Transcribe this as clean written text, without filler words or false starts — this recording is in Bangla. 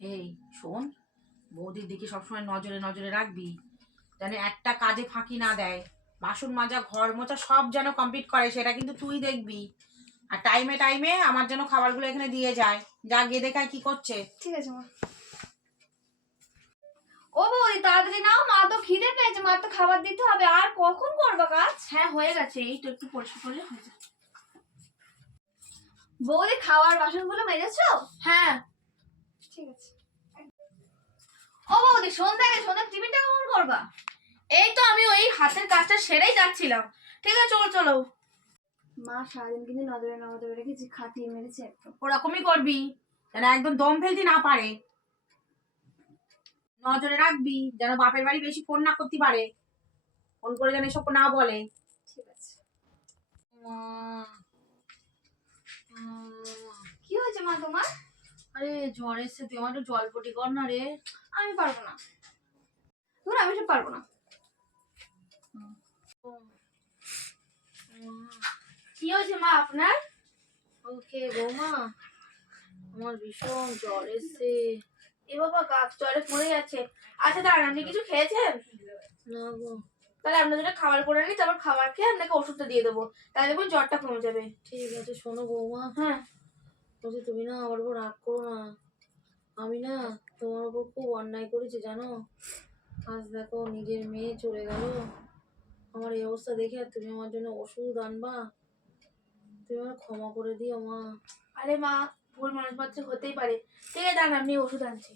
এই শোন, বৌদির দিকে সবসময় নজরে নজরে রাখবি, যেন একটা কাজে ফাঁকি না দেয়। বাসন মাজা, ঘর মোছা সব যেন কমপ্লিট করে, সেটা কিন্তু তুই দেখবি। আর টাইমে টাইমে আমার যেন খাবারগুলো এখানে দিয়ে যায়। যা গিয়ে দেখায় কি করছে। ঠিক আছে মা। ও বৌদি তাড়াতাড়ি নাও, মা তো খিদে পেয়েছে, মা তো খাবার দিতে হবে। আর কখন করবা কাজ? হ্যাঁ হয়ে গেছে, এই তো একটু পরিষ্কার করলে হয়ে যাবে। বৌদি খাওয়ার বাসনগুলো মেজেছো? হ্যাঁ। ঠিক আছে। ও বৌদি সন্ধ্যায় টিফিনটা কখন করবা? এই তো আমি ওই হাতের কাজটা সেরেই যাচ্ছিলাম। ঠিক আছে চলো চলো। মা সারাদিন কিন্তু নজরে নজরে রেখেছি, খাটিয়ে মেরেছে একদম। ওরকমই করবি, যেন একদম দম ফেলতে না পারে। নজরে রাখবি যেন বাপের বাড়ি বেশি ফোন না করতে পারে, ফোন করে যেন এসব না বলে। ঠিক আছে। কি হয়েছে মা তোমার? আরে জ্বর এসছে, তুই আমার একটু জলপটি কর না রে। আমি পারবো না, ধর আমি সব পারবো না। কি হয়েছে মা আপনার? ওকে বৌমা, আমার ভীষণ জ্বর এসছে। এ বাবা গাছ জলে পড়ে যাচ্ছে। আচ্ছা দাঁড়ান, আপনি কিছু খেয়েছেন? না গো। তাহলে আপনার জন্য খাবার করে নিই, তারপর খাবার খেয়ে আপনাকে ওষুধটা দিয়ে দেবো, তাহলে দেখুন জ্বরটা কমে যাবে। ঠিক আছে শোনো বৌমা, হ্যাঁ। বলছি তুমি না আমার উপর রাগ করো না। আমি না তোমার উপর খুব অন্যায় করেছি জানো। আজ দেখো নিজের মেয়ে চলে গেল, আমার এই অবস্থা দেখে আর তুমি আমার জন্য ওষুধ আনবা? তুমি আমার ক্ষমা করে দিও মা। আরে মা, ভুল মানুষ মাত্র হতেই পারে। ঠিক আছে দাঁড়ান, আপনি ওষুধ আনছি।